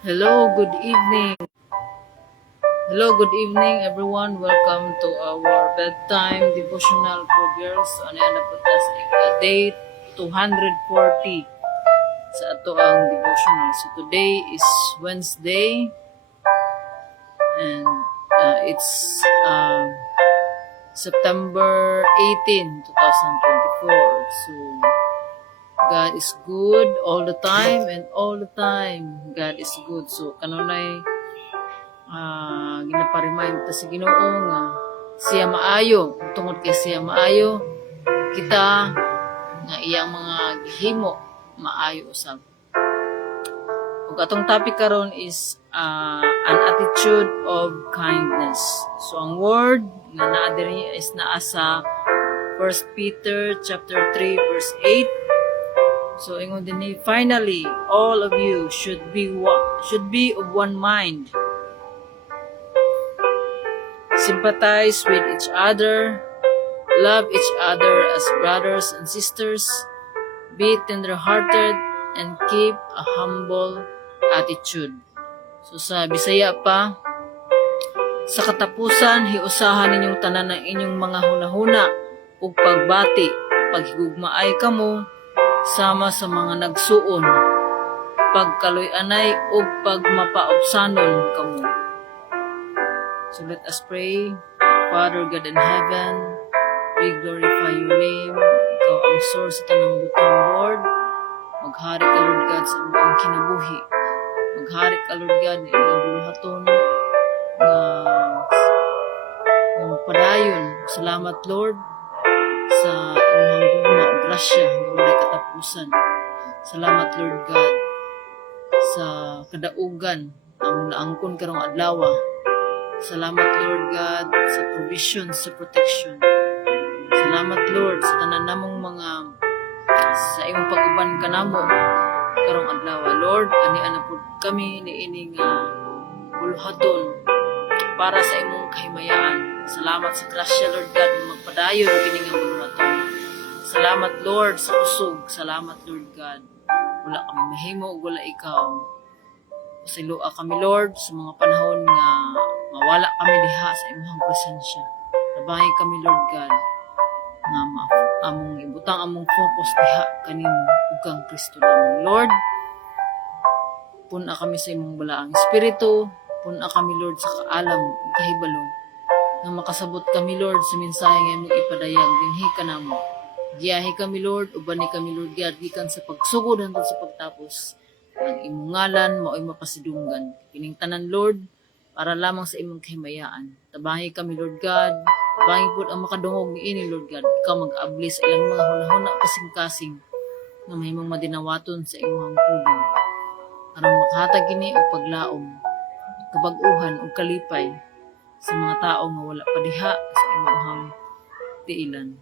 Hello, good evening. Hello, good evening everyone. Welcome to our bedtime devotional for girls. Ano yan na po day 240 sa ato ang devotional. So today is Wednesday and it's September 18, 2024. So God is good all the time and all the time God is good. So kanunay ginapa-remind ta sa Ginoo nga siya maayo, tungod kay siya maayo kita nga iyang mga gihimo maayo usab. Ug atong topic karon is an attitude of kindness. So ang word nga naa diri is naa sa 1 Peter chapter 3 verse 8. So ingon dinhi, finally all of you should be of one mind. Sympathize with each other, love each other as brothers and sisters, be tender-hearted, and keep a humble attitude. So sa Bisaya pa, sa katapusan, hiusahan ninyong tanan ng inyong mga hunahuna ug pagbati, paghigugmaay kamo, sama sa mga nagsuon, pagkaloy-anay ug pagmapaobsanon kamo. So let us pray. Father God in heaven, we glorify your name. Ikaw ang source sa tanang butang, Lord. Maghari ka, Lord God, sa mga kinabuhi. Maghari ka, Lord God, na ilang buluhaton ng padayon. Salamat, Lord, sa inyong gugma o grasya na walay katapusan. Salamat, Lord God, sa kadaugan ang naangkon karong adlaw. Salamat, Lord God, sa provision, sa protection. Salamat, Lord, sa tanan namong mga sa imong pag-uban kanamo karong adlaw. Lord, ani-ana pud kami niining buluhaton para sa imong kahimayaan. Salamat sa grasya, Lord God, na magpadayon kini nga buluhaton. Salamat, Lord, sa usog. Salamat, Lord God. Wala kami mahimo ug wala ikaw. Pasilua kami, Lord, sa mga panahon nga mawala kami diha sa imong presensya. Nabangi kami, Lord God, nga among ibutang among focus diha kanimo ug kang Kristo lamang. Lord, puna kami sa imong balaang espiritu, puna kami, Lord, sa kaalam ug kahibalo nga makasabot kami, Lord, sa mensahe nga imong ipadayag dinhi kanamo. Giyahi kami, Lord, ubani kami, Lord God, gikan sa pagsugod hangtod sa pagtapos. Ang imong ngalan mao'y mapasidunggan. Kining tanan, Lord, para lamang sa imong kahimayaan. Tabangi kami, Lord God. Tabangi po ang makadungog ni ini, Lord God. Ikaw mag-abli sa ilang mga hunahuna kasing-kasing na mahimong madinawaton sa imong pulong. Aron makahatag kini og paglaom, kabag-uhan ug kalipay sa mga tao nga wala pa diha sa imong tiilan.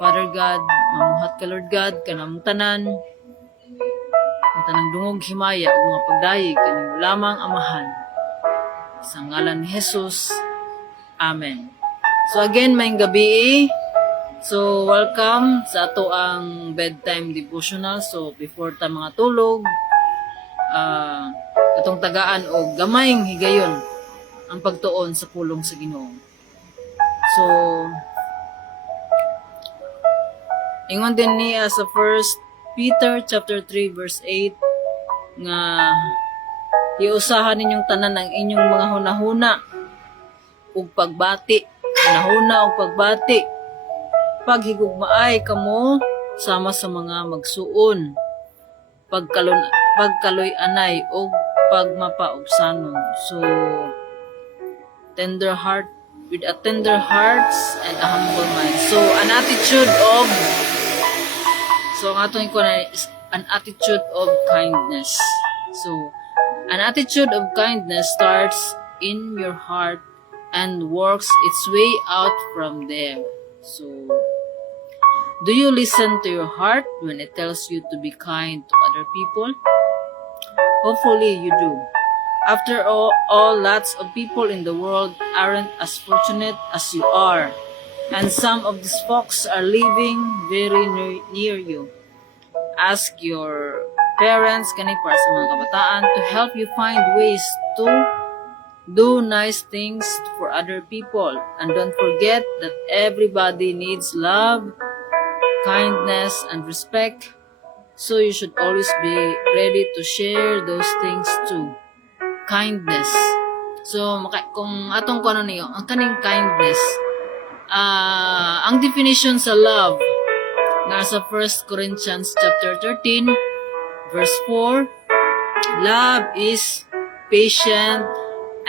Father God, mamuhat ka, Lord God, kanang tanan, ang tanang dungog himaya ug mga pagdayeg kanimo lamang amahan. Sa ngalan ni Jesus. Amen. So again, maayong gabi. So welcome sa ato ang bedtime devotional. So before ta mga tulog, atong tagaan og gamayng higayon ang pagtuon sa pulong sa Ginoo. So ingon din niya sa 1 Peter chapter 3 verse 8 nga iusahan ninyong tanan ang inyong mga hunahuna ug pagbati. Hunahuna ug pagbati. Paghigugmaay kamo sama sa mga magsuon. Pagkaloy-anay ug pagmapaobsanon. So with a tender hearts and a humble mind. So an attitude of ang atong ikon is an attitude of kindness. So, an attitude of kindness starts in your heart and works its way out from there. So, do you listen to your heart when it tells you to be kind to other people? Hopefully you do. After all, lots of people in the world aren't as fortunate as you are. And some of these folks are living very near you. Ask parents, kani para sa mga kabataan, to help you find ways to do nice things for other people. And don't forget that everybody needs love, kindness, and respect. So you should always be ready to share those things too. Kindness. So, kung atong ano niyo, ang kaning kindness, ang definition sa love, nasa 1 Corinthians chapter 13, verse 4, love is patient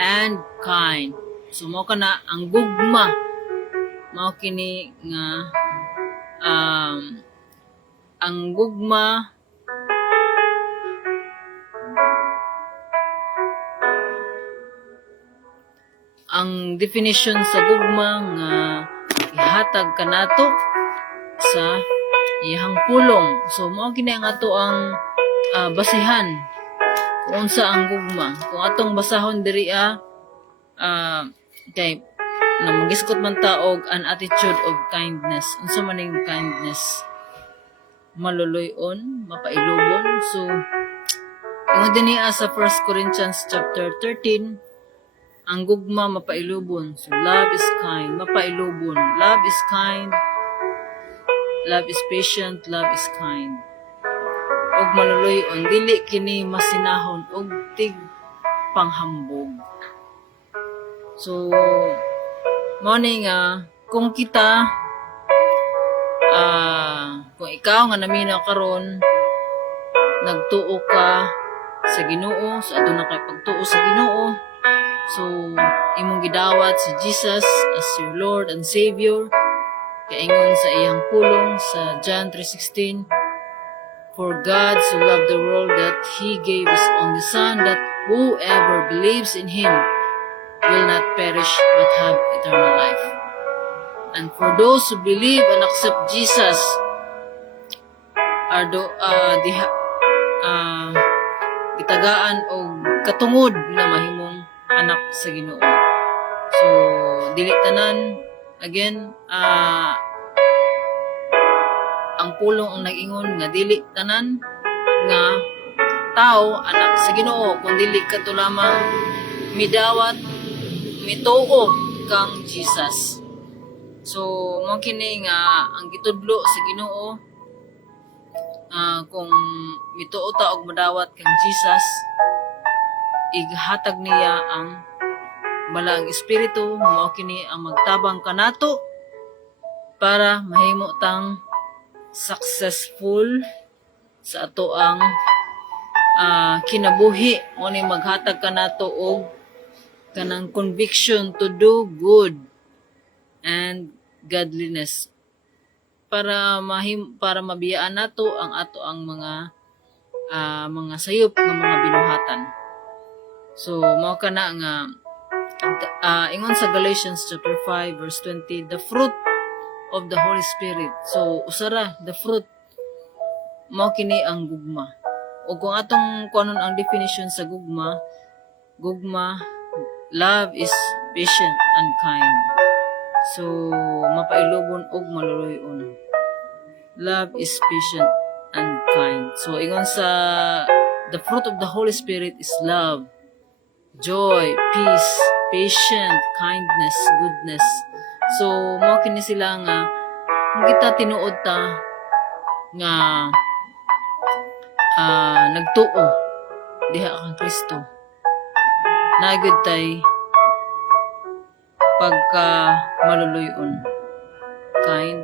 and kind. So, mo ka na, ang gugma, mao kini nga, ang gugma, ang definition sa gugma nga ihatag kanato sa iyang pulong. So mao kini ang ato ang basihan kung unsa ang gugma. Kung atong basahon diri kay na magiskot man ta og an attitude of kindness. Unsa man ning kindness? Maluluyon, mapailubon. So yung dinhi sa 1 Corinthians chapter 13, ang gugma mapailubon. So love is kind, mapailubon. Love is kind. Love is patient, love is kind. Og maluluyon, dili kini masinahon og tig panghambog. So mao ni nga kung kita kung ikaw nga naminaw karon nagtuo ka sa Ginoo, so aduna kay pagtuo sa Ginoo. So, imong gidawat si Jesus as your Lord and Savior. Kaingon sa iyang pulong sa John 3:16, for God so loved the world that He gave His only Son, that whoever believes in Him will not perish but have eternal life. And for those who believe and accept Jesus, are gitagaan o katungod na mahimong anak sa Ginoo. So, dili tanan, again, ang pulong ang nag-ingon nga dili tanan nga tao anak sa Ginoo, kung dili ka to lamang midawat, mituo kang Jesus. So, mo kini nga ang gitudlo sa Ginoo, kung mituo ta og madawat kang Jesus, ighatag niya ang balaang espiritu, mao kini ang magtabang kanato para mahimo tang successful sa ato ang kinabuhi. Mo ni maghatag kanato og kanang conviction to do good and godliness para mabiyaan nato ang ato ang mga sayop ng mga binuhatan. So, mao kana nga ingon sa Galatians chapter 5 verse 20, the fruit of the Holy Spirit. So, usara, the fruit, mao kini ang gugma. O kung atong kuanon ang definition sa gugma, love is patient and kind. So, mapailubon og maluluyon. Love is patient and kind. So, ingon sa the fruit of the Holy Spirit is love, joy, peace, patience, kindness, goodness. So, mao kini sila nga kung kita tinuod ta nga nagtuo diha kang Kristo, nagud tay pagka maluluyon, kind,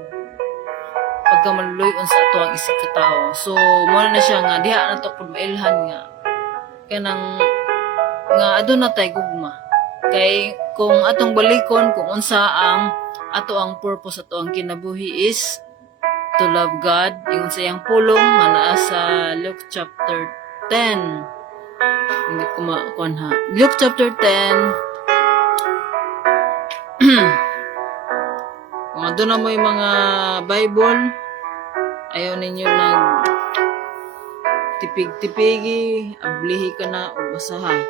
pagka maluluyon sa ato ang isig katao. So, mao na siya nga diha na to pud mailhan nga kanang nga aduna tay gugma. Kay kung atong balikon kung unsa ang ato ang purpose, ato ang kinabuhi is to love God. Ingon sa iyang pulong nga naa sa Luke chapter 10. Hindi ko makuan ha. Luke chapter 10. Kung aduna mo yung mga Bible, ayaw ninyo nag tipig-tipigi, ablihi ka na o basahan.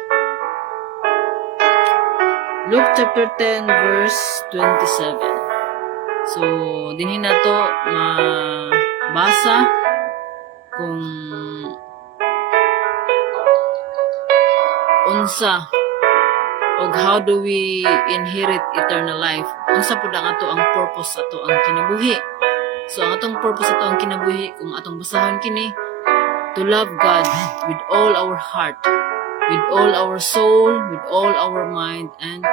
Luke chapter 10 verse 27. So, dinhin na to mabasa kung unsa og how do we inherit eternal life. Unsa pud ang ato ang purpose ato ang kinabuhi. So ang atong purpose ato ang kinabuhi kung atong basahon kini, to love God with all our heart, with all our soul, with all our mind, and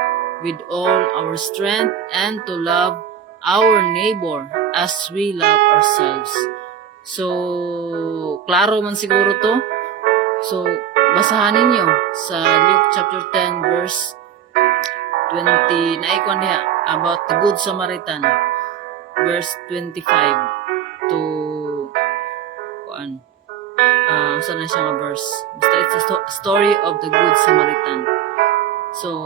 with all our strength, and to love our neighbor as we love ourselves. So, klaro man siguro to. So, basahan ninyo sa Luke chapter 10 verse 20, naikon diha about the Good Samaritan, verse 25 to saan na siya nga verse. Basta it's a story of the Good Samaritan. So,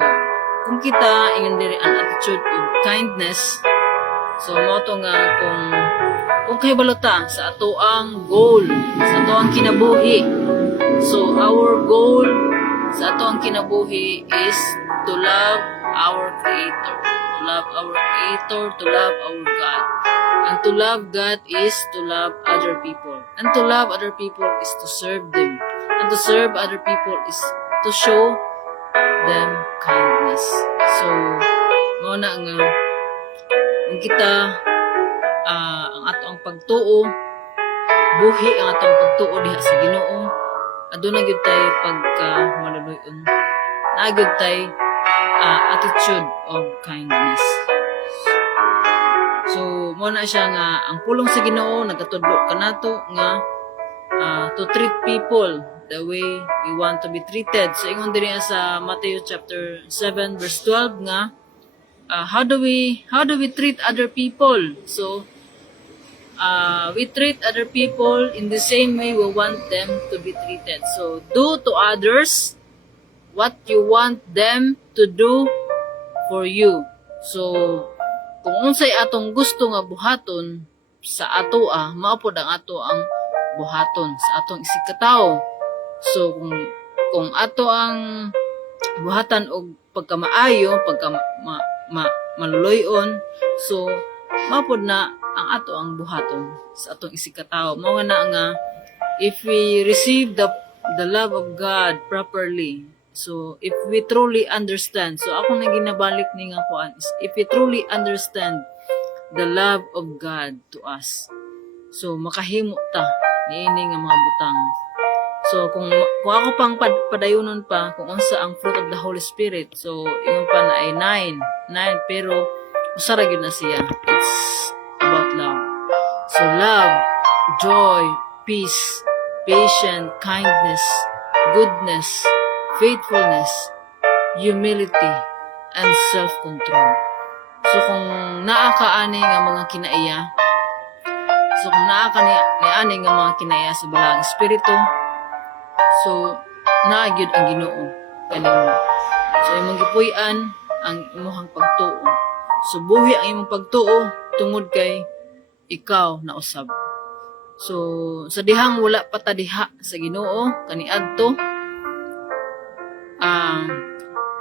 kung kita ingon diri an attitude of kindness, so mo to nga kung kahibalota sa ato ang goal, sa ato ang kinabuhi. So, our goal sa ato ang kinabuhi is to love our Creator. To love our Creator, to love our God. And to love God is to love other people. And to love other people is to serve them. And to serve other people is to show them kindness. So, mo na nga, kung kita, ang ato ang pagtuo, buhi ang ato ang pagtuo diha sa Ginoo, aduna gyud tay pagka maluluyon. Naagud tay attitude of kindness. So, mo na siya nga ang pulong sa Ginoo nagatudlo kanato nga to treat people the way we want to be treated. So, ingon diri sa Matthew chapter 7 verse 12 nga how do we treat other people? So, we treat other people in the same way we want them to be treated. So, do to others what you want them to do for you. So, kung unsay atong gusto nga buhaton sa atoa, mao pod ang ato ang buhaton sa atong isig katawo. So, kung ato ang buhatan og pagkamaayo, maluloyon, so mao pod na ang ato ang buhaton sa atong isig katawo. Mao nga if we receive the love of God properly, so if we truly understand, so ako na ginabalik ni nga kuan is if we truly understand the love of God to us, so makahimo ta niini nga mga butang. So kung ako pang padayonon pa kung unsa ang fruit of the Holy Spirit, so ingon pa na ay 9 pero usara gyud na siya. It's about love. So love, joy, peace, patience, kindness, goodness, faithfulness, humility, and self-control. So kung naa ka ani nga mga kinaiya, so kung naa ka ni ani nga mga kinaiya sa balang espiritu, so naa gyud ang Ginoo kanimo. So imong gipuy-an ang imong pagtuo. So buhi ang imong pagtuo tungod kay ikaw na usab. So sa dihang wala pa ta diha sa Ginoo kaniadto,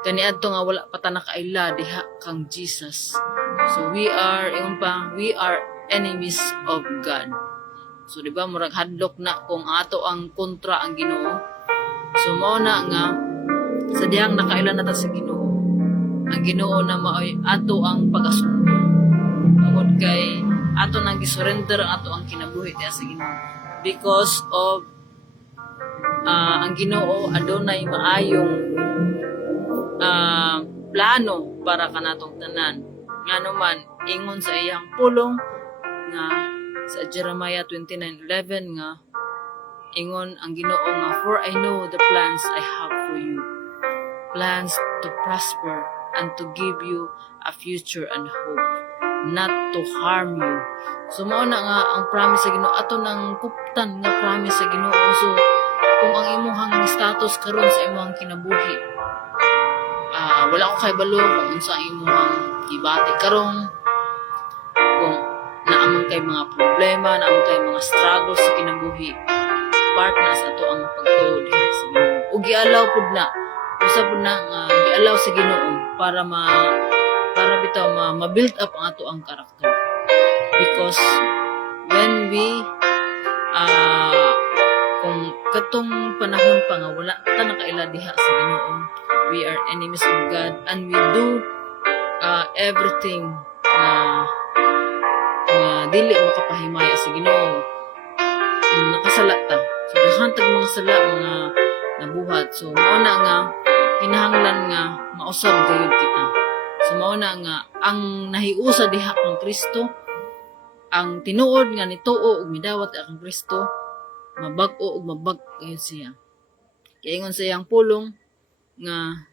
kaniadto nga wala pa ta nakaila diha kang Jesus. So we are enemies of God. So di ba murag hadlok na kung ato ang kontra ang Ginoo. So mao na nga sa dihang nakaila na ta sa Ginoo, ang Ginoo na maoy ato ang pagasundo. Tungod kay ato nang gisurrender ato ang kinabuhi diha sa Ginoo. Because of ang Ginoo adunay maayong plano para kanatong tanan. Nganuman ingon sa iyang pulong nga sa Jeremiah 29:11 nga ingon ang Ginoo nga, for I know the plans I have for you, plans to prosper and to give you a future and hope, not to harm you. So mao na nga ang promise sa Ginoo, ato nang kuptan nga promise sa Ginoo. So kung ang imong status karon sa imong kinabuhi, wala ko kay balo kung unsa imong gibati karon, kung naamon kay mga problema, naamon kay mga struggles sa kinabuhi, part na sa ato ang pagtuo diha sa Ginoo. Ug gialaw pud na, usa pud na nga gialaw sa Ginoo para bitaw ma-build up ang ato ang karakter. Because when we katong panahon pa nga wala ta nakaila diha sa Ginoo. We are enemies of God and we do everything na dili makapahimaya sa Ginoo. Nakasala ta. So daghang tag mga sala mga nabuhat. So mao na nga kinahanglan nga mausab gayud kita. So mao na nga ang nahiusa diha kang Kristo, ang tinuod nga nituo ug midawat akang Kristo, mabag-o ug mabag kayo siya. Kaya ingon sa iyang pulong nga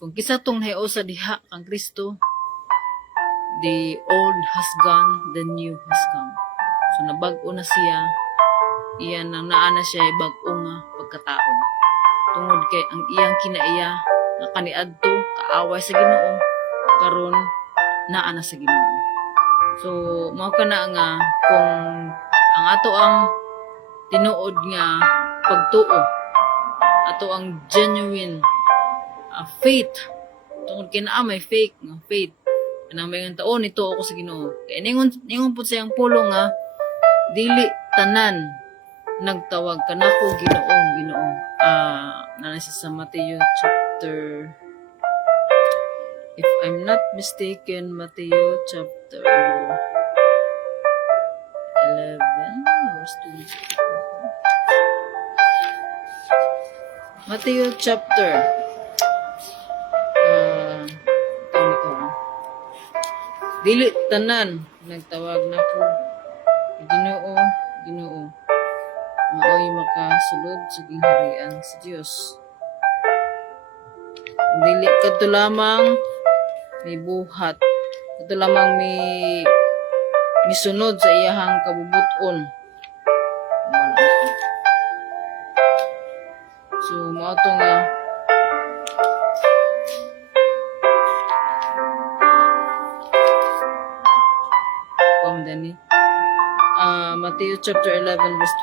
kung kisa tong nahiusa diha kang Kristo, the old has gone, the new has come. So nabag-o na siya, iyan nang naana siya bag-o nga pagkatao. Tungod kay ang iyang kinaiya nga kaniadto kaaway sa Ginoo, karon naana sa Ginoo. So mao kana nga kung ang ato ang tinuod nga pagtuo, ato ang genuine faith, tungod kay naa may fake nga faith, kanang may taon nito ako sa Ginoo. Kay ningon pud sa iyang pulong nga dili tanan nagtawag kanako Ginoo, Ginoo. Nana siya sa Matthew chapter, if I'm not mistaken, Matthew chapter 11 verse 2. Matthew chapter dili tanan nagtawag nako Ginoo, Ginoo, maoy makasulod sa gingharian sa Dios. Dili kadto lamang may buhat, kadto lamang may misunod sa iyahang kabubuton. So mao to nga Matthew chapter 11 verse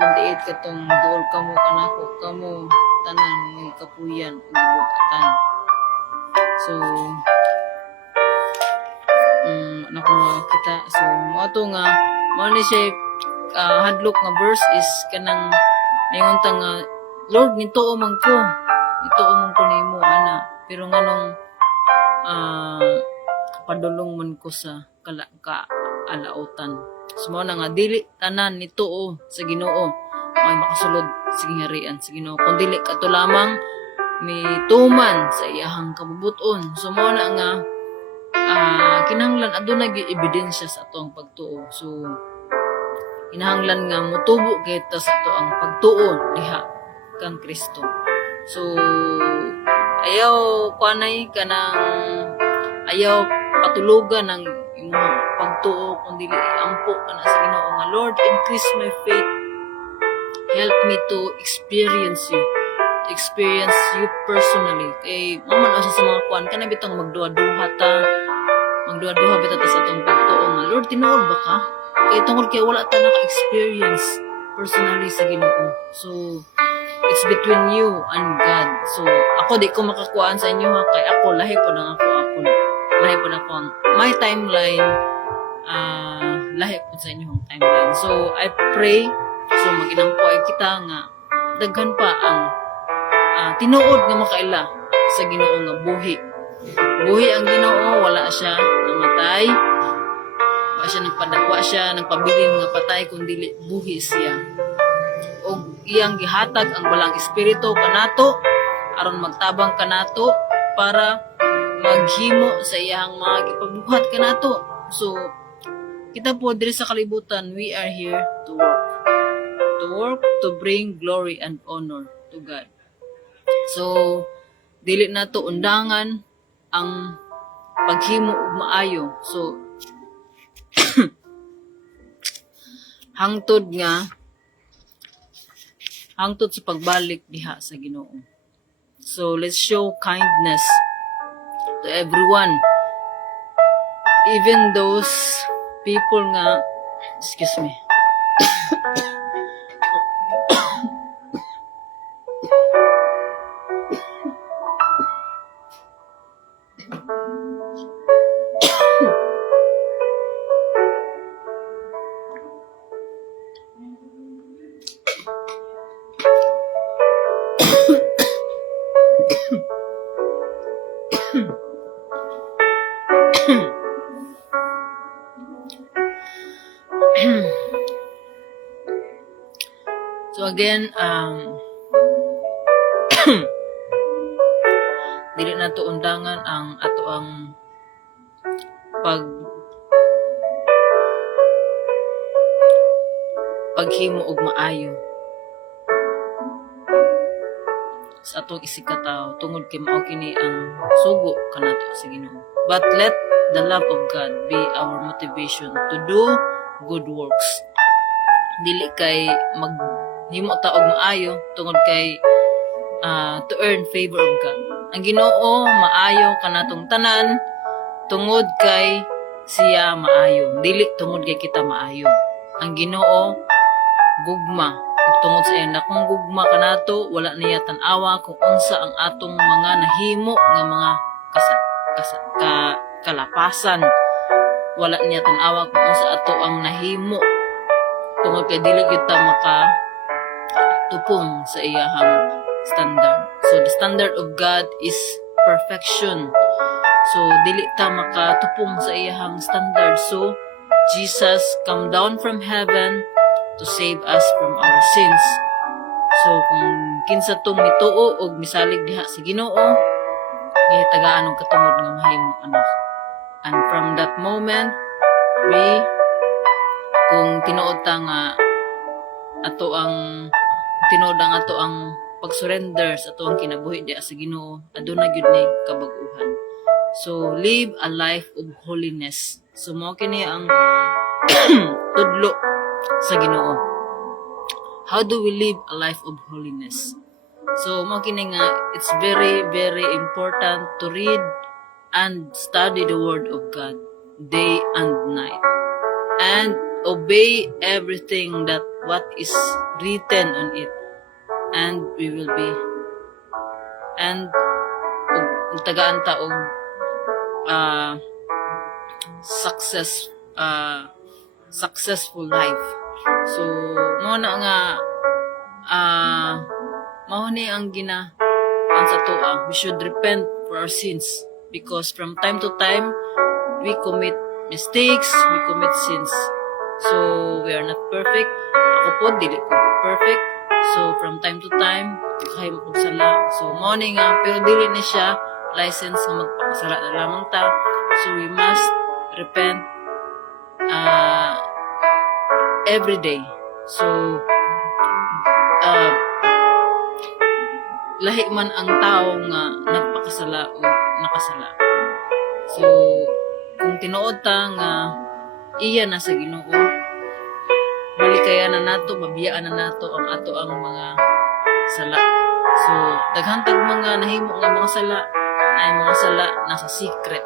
28 katong duol kamo kanako kamo tanan may kapuyan ug gibugatan. So nako kita, so mao to nga mao ni siya hadlok nga verse is kanang ningon ta nga Lord nituo man ko nimo ana, pero nganong padulong man ko sa alautan. So mao na nga dili tanan nituo sa Ginoo may makasulod sa gingharian sa Ginoo, kun dili kadto lamang mituman sa iyahang kabubuton. So mao na nga kinahanglan adunay ebidensya sa atong pagtuo. So kinahanglan nga motubo kita sa ato ang pagtuo diha kang Kristo. So ayaw kanay kanang ayaw patulugan ng imong pagtuo kun dili ampo kana sa Ginoo nga Lord, increase my faith, help me to experience you personally. Kay maman asa sa mga kuan kana bitong magduha-duha bitaw ta sa atong pagtuo nga Lord, tinuod ba ka? Kay tungod kay wala ta naka-experience personally sa Ginoo. So it's between you and God. So ako di ko makakuan sa inyo ha, kay ako lahi po na ako ang my timeline, lahi po sa inyong timeline. So I pray, so maginampo ay kita nga daghan pa ang tinuod nga makaila sa Ginoo nga buhi ang Ginoo, wala siya namatay, wala siya nagpabilin nga patay, kundi buhi siya. Og iyang gihatag ang balang espiritu kanato aron magtabang kanato para maghimo sa iyang mga gipabuhat kanato. So kita po diri sa kalibutan, we are here to work to bring glory and honor to God. So dili nato undangan ang paghimo og maayo. So hangtod sa pagbalik diha sa Ginoo. So let's show kindness to everyone, even those people nga, excuse me, So again, dili na to undangan ang ato ang paghimo og maayo sa atong isikataw tungod kay mao kini ang sugo kanato sa Ginoo. But let the love of God be our motivation to do good works. Dili kay maghimo ta og maayo tungod kay to earn favor of God. Ang Ginoo maayo kanatong tanan tungod kay siya maayo, dili tungod kay kita maayo. Ang Ginoo gugma ug tungod sa iya nakong gugma kanato wala niya tan-awa kung unsa ang atong mga nahimo nga mga kalapasan. Wala niya tan-awa kung unsa ato ang nahimo tungod kay dili kita makatupong sa iyahang standard. So the standard of God is perfection. So dili ta makatupong sa iyahang standard. So Jesus come down from heaven to save us from our sins. So kung kinsa tong mituo og misalig diha sa Ginoo, gihitagaan og katungod nga mahimong anak. And from that moment, kung tinuod ta nga ato ang pag-surrender sa ato ang kinabuhi diha sa Ginoo, aduna gyud ni kabag-uhan. So live a life of holiness. So mao kini ang tudlo sa Ginoo. How do we live a life of holiness? So mao kini nga it's very very important to read and study the word of God day and night and obey everything that what is written on it, and we will be and tagaan ta og successful life. So mao na nga mao ni ang sa tuwa. We should repent for our sins because from time to time we commit mistakes, we commit sins. So we are not perfect. Ako po dili ko perfect. So from time to time kahimo kog sala. So mao ni nga pero dili ni siya license nga magpakasala na lamang ta. So we must repent every day. So lahi man ang tao nga nagpakasala o nakasala. So kung tinuod ta nga iya na sa Ginoo, malikayan na nato, mabiyaan na nato ang ato ang mga sala. So daghantag mga nahimo nga mga sala, na mga sala nasa secret.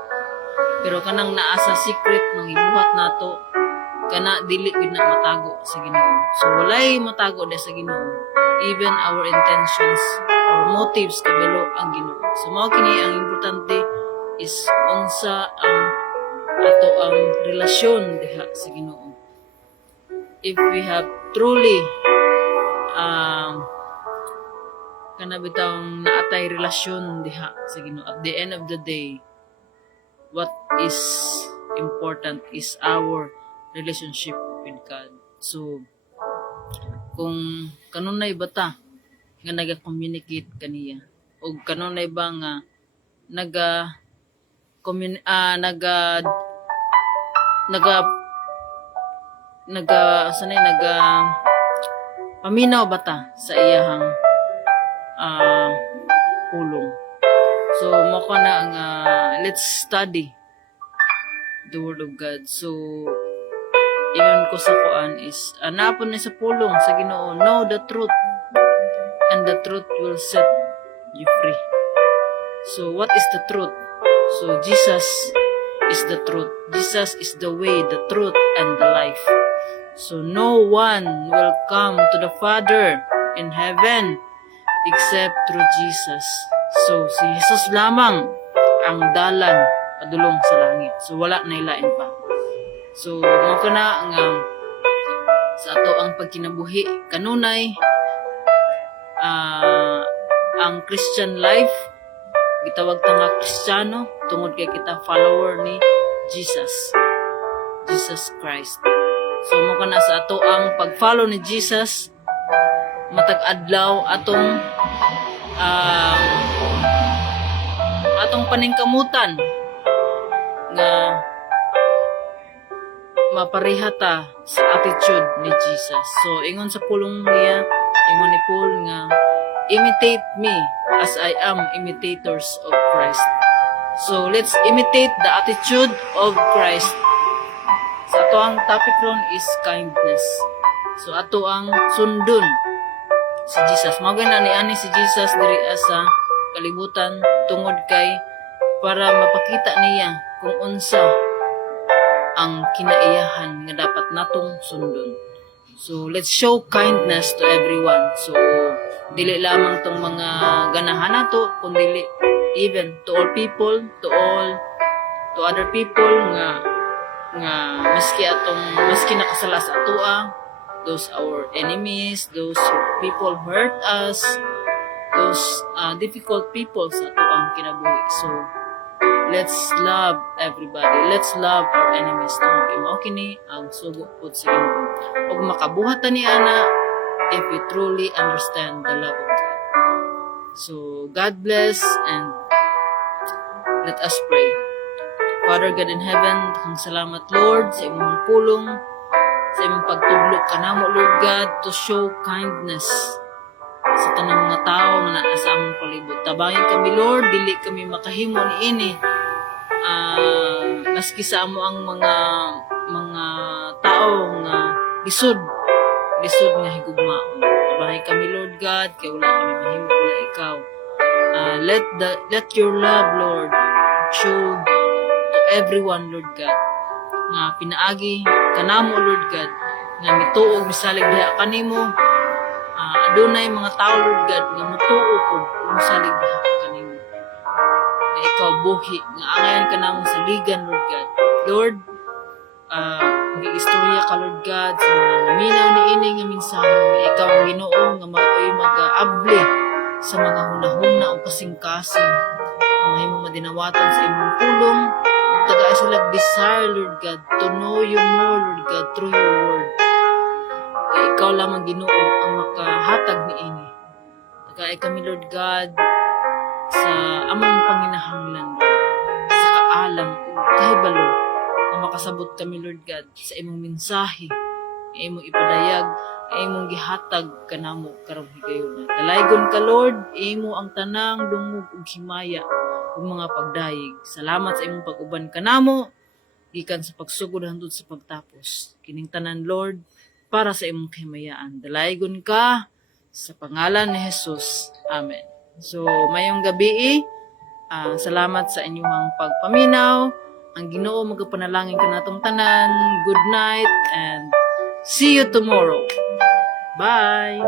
Pero kanang naa sa secret mangibuhat nato kana dili gid na matago sa Ginoo. So walay matago sa Ginoo. Even our intentions, our motives kabalo ang Ginoo. So mao kini ang importante is unsa ang ato ang relasyon diha sa Ginoo. If we have truly kana bitawng naatay relasyon diha sa Ginoo, at the end of the day, what is important is our relationship with God. So kung kanunay bata nga naga-communicate kaniya o kanunay ba nga paminaw bata sa iyahang pulong. So mako na ang let's study the word of God. So ingon ko sa kuan is napon ni sa pulong sa Ginoo, know the truth and the truth will set you free. So what is the truth? So Jesus is the truth. Jesus is the way, the truth and the life. So no one will come to the Father in heaven except through Jesus. So si Jesus lamang ang dalan padulong sa langit. So wala na ilain pa. So mao kana nga sa ato ang pagkinabuhi kanunay ang Christian life gitawag ta nga Kristiyano tungod kay kita follower ni Jesus Christ. So mo kana sa ato ang pag-follow ni Jesus matag adlaw atong atong paningkamutan nga maparehata sa attitude ni Jesus. So ingon sa pulong niya, ingon ni Paul nga imitate me as I am imitators of Christ. So let's imitate the attitude of Christ. So ato ang topic ron is kindness. So ato ang sundon si Jesus. Mao na ni si Jesus diri sa kalibutan tungod kay para mapakita niya kung unsa ang kinaiyahan nga dapat natong sundon. So let's show kindness to everyone. So dili lamang tong mga ganahan nato kundi even to all people, to other people nga maski nakasala sa atoa, those our enemies, those people who hurt us, those difficult people sa atoang kinabuhi. So let's love everybody. Let's love our enemies. Mao kini ang sugo pud sa Ginoo. Ug makabuhat ni ana if we truly understand the love of God. So God bless and let us pray. Father God in heaven, kung salamat Lord sa imong pulong, sa imong pagtudlo kanamo Lord God to show kindness sa tanang mga tao nga naa sa among palibot. Tabangin kami Lord, dili kami makahimo niini. Maski sa amo ang mga tao nga lisod nga higugmaon. Tabangin kami Lord God, kay wala kami mahimo wala ikaw. Let your love Lord show to everyone Lord God nga pinaagi kanamo Lord God nga mituog misalig diha kanimo. Adunay mga tao Lord God nga mutuog ug misalig diha kanimo. Nga ikaw buhi nga angayan kanamo sa ligan Lord God. Lord, mag-istorya ka Lord God sa mga naminaw ni ini nga mensahe nga ikaw ang Ginoo nga maoy mag-aabli sa mga hunahuna o kasing-kasing mahimo madinawaton sa imong pulong. Tagay sila desire, Lord God, to know you more, Lord God, through your word. Kaya ikaw lamang Ginoo ang makahatag ni ini. Tagay kami, Lord God, sa among panginahanglan, Lord, sa kaalam o kahibalo, na makasabot kami, Lord God, sa imong mensahe, na imong ipadayag, na imong gihatag kanamo karong higayon. Dalaygon ka, Lord, imo ang tanang dungog ug himaya ug mga pagdayeg. Salamat sa imong pag-uban kanamo gikan sa pagsugod hangtod sa pagtapos. Kining tanan Lord para sa imong kahimayaan. Dalaygon ka sa pangalan ni Jesus. Amen. So mayong gabi, salamat sa inyong pagpaminaw. Ang Ginoo magapanalangin kanatong tanan. Good night and see you tomorrow. Bye.